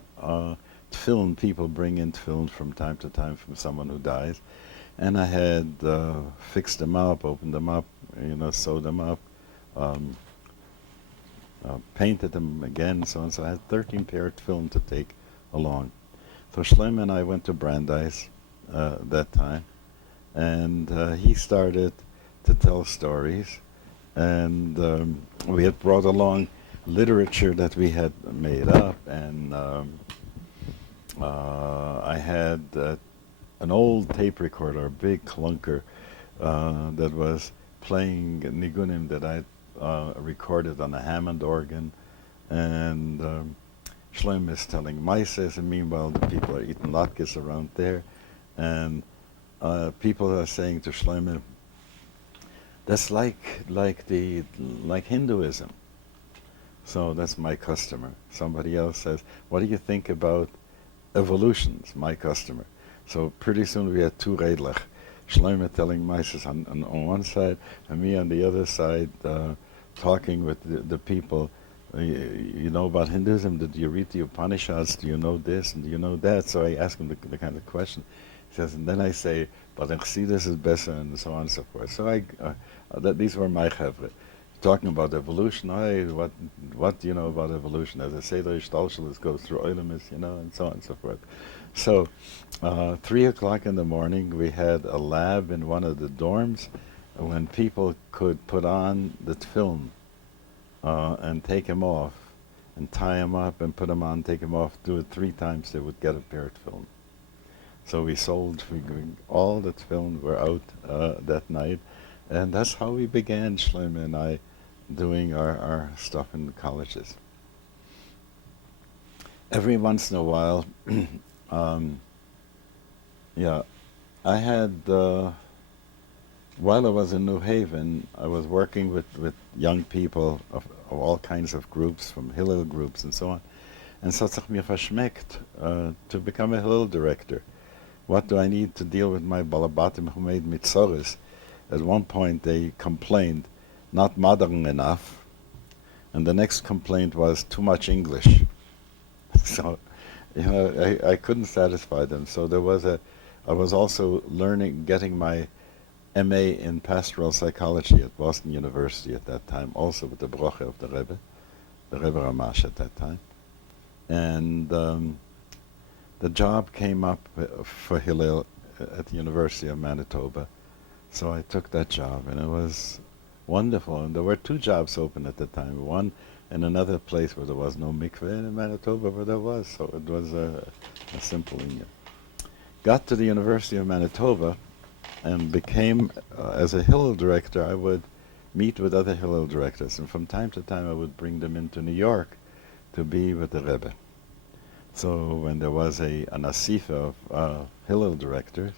tefillin. People bring in tefillin from time to time from someone who dies, and I had fixed them up, opened them up, sewed them up, um, painted them again, and so on. So I had 13 pair of tefillin to take along. So Shlomo and I went to Brandeis that time, and he started to tell stories, and we had brought along literature that we had made up, and I had an old tape recorder, a big clunker, that was playing nigunim that I recorded on a Hammond organ, and Shlomo is telling maises, and meanwhile the people are eating latkes around there, and people are saying to Shlomo, that's like Hinduism. So that's my customer. Somebody else says, what do you think about evolutions? My customer. So pretty soon we had two redlach. Shlomo telling maises on one side, and me on the other side, talking with the people. You know about Hinduism? Did you read the Upanishads? Do you know this and do you know that? So I ask him the kind of question. He says, and then I say, but in Chassidus is better, and so on and so forth. So these were my chevre. Talking about evolution, what do you know about evolution? As I say, the Ishtalshalis goes through Oilimus, and so on and so forth. So, 3 o'clock in the morning, we had a lab in one of the dorms when people could put on the film and take them off and tie them up and put them on, take them off, do it 3 times, they would get a pair of film. So we sold, all the film were out that night, and that's how we began, Shlomo and I, doing our stuff in the colleges. Every once in a while, I had, while I was in New Haven, I was working with young people of all kinds of groups, from Hillel groups and so on, and so es hat mir verschmeckt to become a Hillel director. What do I need to deal with my balabatim who made mitzoris? At one point they complained, not modern enough, and the next complaint was too much English. So, I couldn't satisfy them. So I was also getting my MA in pastoral psychology at Boston University at that time, also with the broche of the Rebbe Ramash at that time. And the job came up for Hillel at the University of Manitoba. So I took that job, and it was wonderful. And there were 2 jobs open at the time. One in another place where there was no mikveh, in Manitoba where there was. So it was a simple union. Got to the University of Manitoba and became, as a Hillel director, I would meet with other Hillel directors. And from time to time I would bring them into New York to be with the Rebbe. So when there was an asifa of Hillel directors,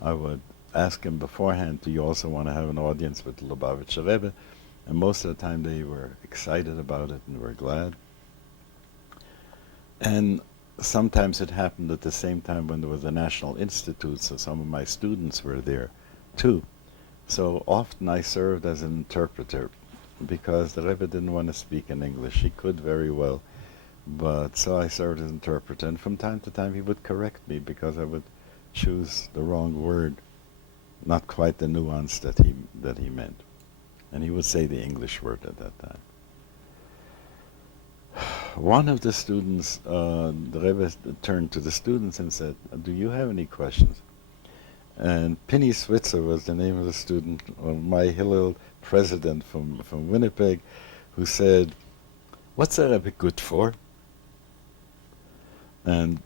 I would ask him beforehand, do you also want to have an audience with the Lubavitcher Rebbe? And most of the time they were excited about it and were glad. And sometimes it happened at the same time when there was a National Institute, so some of my students were there too. So often I served as an interpreter because the Rebbe didn't want to speak in English. He could very well, but so I served as an interpreter. And from time to time he would correct me because I would choose the wrong word, not quite the nuance that he meant. And he would say the English word at that time. One of the students, the Rebbe turned to the students and said, do you have any questions? And Penny Switzer was the name of the student, my Hillel president from Winnipeg, who said, what's the Rebbe good for? And,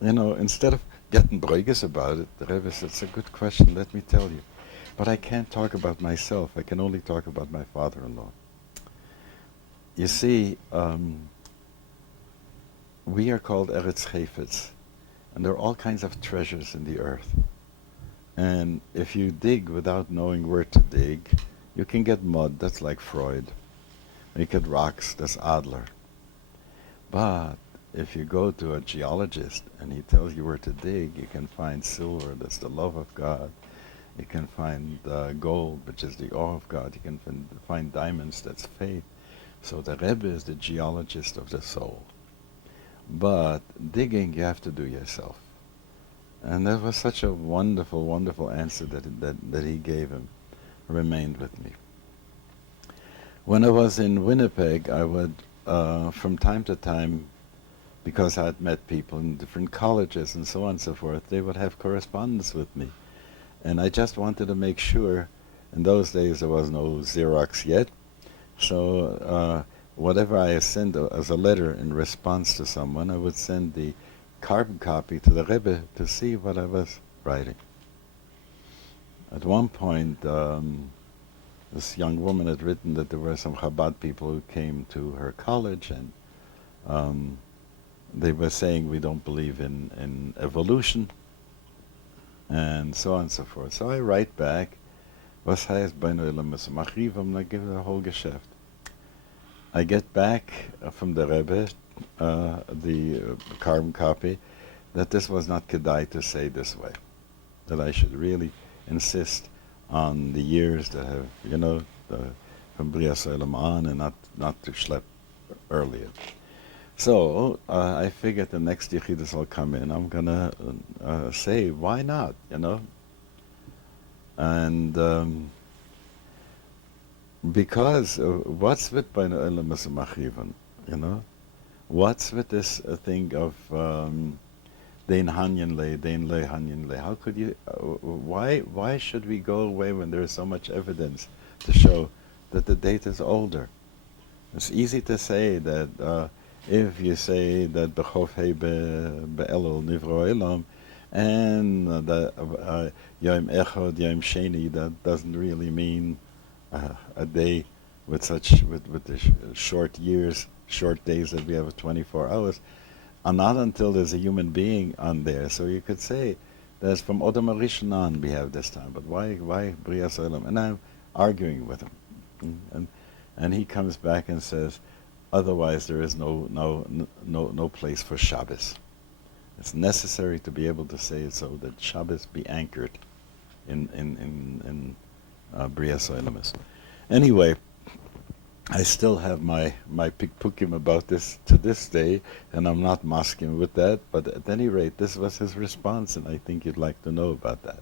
instead of getting broiges about it, the Rebbe said, it's a good question, let me tell you. But I can't talk about myself. I can only talk about my father-in-law. You see, we are called Eretz Chayfetz, and there are all kinds of treasures in the earth. And if you dig without knowing where to dig, you can get mud, that's like Freud. You get rocks, that's Adler. But if you go to a geologist and he tells you where to dig, you can find silver, that's the love of God. You can find gold, which is the awe of God. You can find diamonds, that's faith. So the Rebbe is the geologist of the soul. But digging you have to do yourself. And that was such a wonderful, wonderful answer that he gave him. Remained with me. When I was in Winnipeg, I would, from time to time, because I had met people in different colleges and so on and so forth, they would have correspondence with me. And I just wanted to make sure, in those days there was no Xerox yet, so whatever I sent as a letter in response to someone, I would send the carbon copy to the Rebbe to see what I was writing. At one point, this young woman had written that there were some Chabad people who came to her college, and they were saying we don't believe in evolution, and so on and so forth. So I write back, was heißt bei Neulemes Machrivam, and I give it a whole Geschäft. I get back from the Rebbe the carbon copy that this was not kedai to say this way, that I should really insist on the years that have, from Bria Solam on, and not to schlep earlier. So I figured the next Yechidus will come in. I'm gonna say, why not, And because what's with by Machivan, What's with this thing of Dein Hanyan Le, Dein Le Hanyan Le? How could you? Why should we go away when there is so much evidence to show that the date is older? It's easy to say that if you say that B'chof Hei Be'elul Nivro Elam and the Yom Echad Yom Sheni, that doesn't really mean a day with the short years, short days that we have 24 hours, and not until there's a human being on there. So you could say that from Odom Rishon on we have this time, but why Bria Solam? And I'm arguing with him, and he comes back and says, otherwise there is no place for Shabbos. It's necessary to be able to say it so that Shabbos be anchored in Bria Solam. Anyway, I still have my pikpukim about this to this day, and I'm not masking with that, but at any rate, this was his response, and I think you'd like to know about that.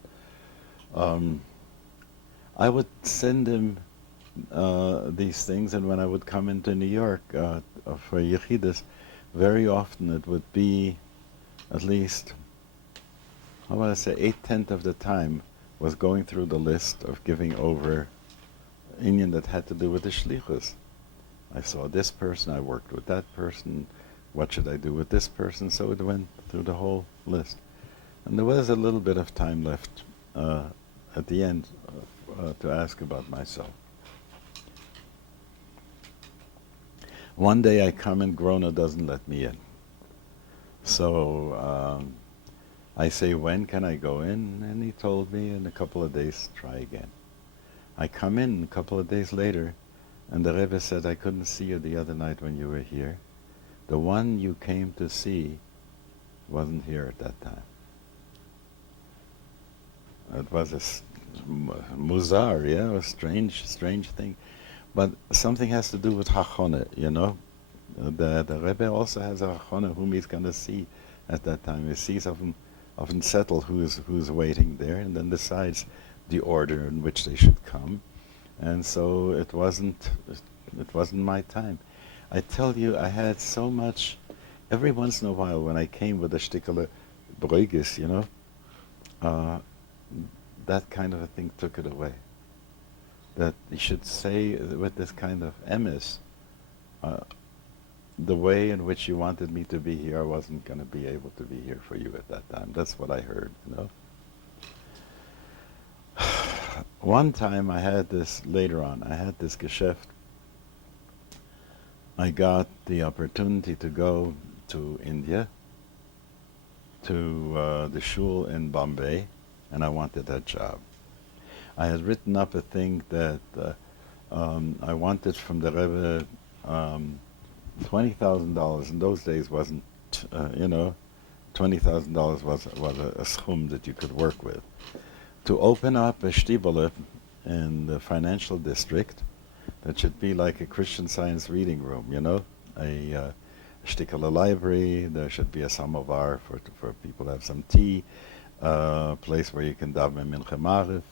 I would send him these things, and when I would come into New York for Yechidus, very often it would be at least, how would I say, 8/10 of the time was going through the list of giving over Indian that had to do with the shlichus. I saw this person, I worked with that person, what should I do with this person? So it went through the whole list. And there was a little bit of time left at the end to ask about myself. One day I come and Grona doesn't let me in. So I say, when can I go in? And he told me in a couple of days, try again. I come in a couple of days later, and the Rebbe said, I couldn't see you the other night when you were here. The one you came to see wasn't here at that time. It was a muzar, a strange thing. But something has to do with hachone, The Rebbe also has a hachone whom he's going to see at that time. He sees often settle who's waiting there, and then decides the order in which they should come, and so it wasn't my time. I tell you, I had so much. Every once in a while, when I came with a shtikele bruigis, that kind of a thing took it away. That you should say with this kind of emes, the way in which you wanted me to be here, I wasn't going to be able to be here for you at that time. That's what I heard, One time I had this, later on, I had this geschäft. I got the opportunity to go to India, to the shul in Bombay, and I wanted that job. I had written up a thing that I wanted from the Rebbe $20,000. In those days wasn't, $20,000 was a schum that you could work with. to open up a shtibele in the financial district that should be like a Christian Science reading room, you know, a shtikala library. There should be a samovar for people to have some tea, a place where you can daven mincha mariv,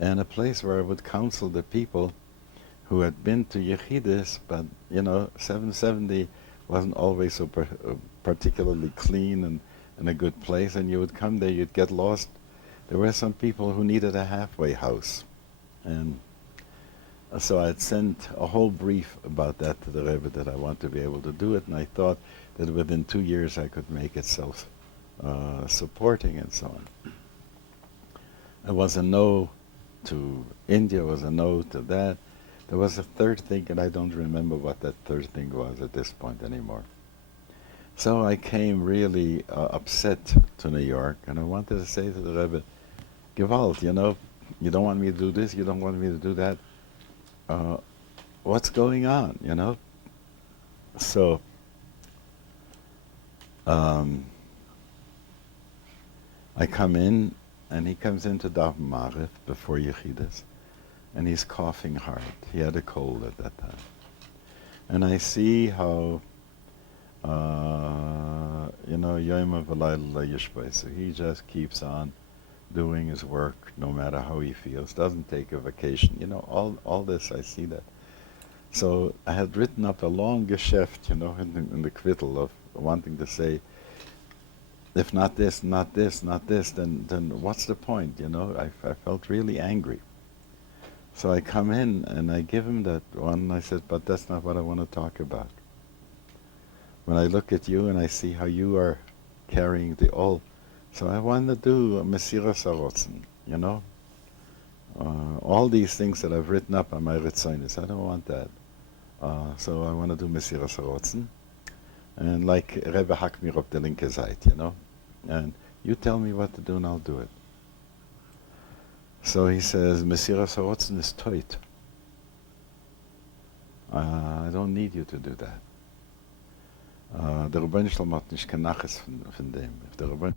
and a place where I would counsel the people who had been to yechidus, but 770 wasn't always so particularly clean and in a good place, and you would come there, you'd get lost. There were some people who needed a halfway house, and so I had sent a whole brief about that to the Rebbe, that I want to be able to do it, and I thought that within 2 years I could make it self-supporting and so on. It was a no to India, was a no to that. There was a third thing, and I don't remember what that third thing was at this point anymore. So I came really upset to New York, and I wanted to say to the Rebbe, Gewalt, you don't want me to do this, you don't want me to do that. What's going on, So I come in, and he comes into Daven Marif before Yechidus, and he's coughing hard. He had a cold at that time. And I see how, Yom V'Layla Yishbay, so he just keeps on doing his work no matter how he feels, doesn't take a vacation, all this, I see that. So I had written up a long geschäft, in the kvittel of wanting to say, if not this, not this, not this, then what's the point, I felt really angry. So I come in and I give him that one, and I said, but that's not what I want to talk about. When I look at you and I see how you are carrying the all, so I want to do Mesiras Harotzen, all these things that I've written up on my Ritzonis, I don't want that. So I want to do Mesiras Harotzen, and like Rebbe hack mir auf the linke Seite, and you tell me what to do and I'll do it. So he says, Mesiras Harotzen is toit. I don't need you to do that. Der Rebbe Shalom hat nicht kein Naches von dem. If the Rebbe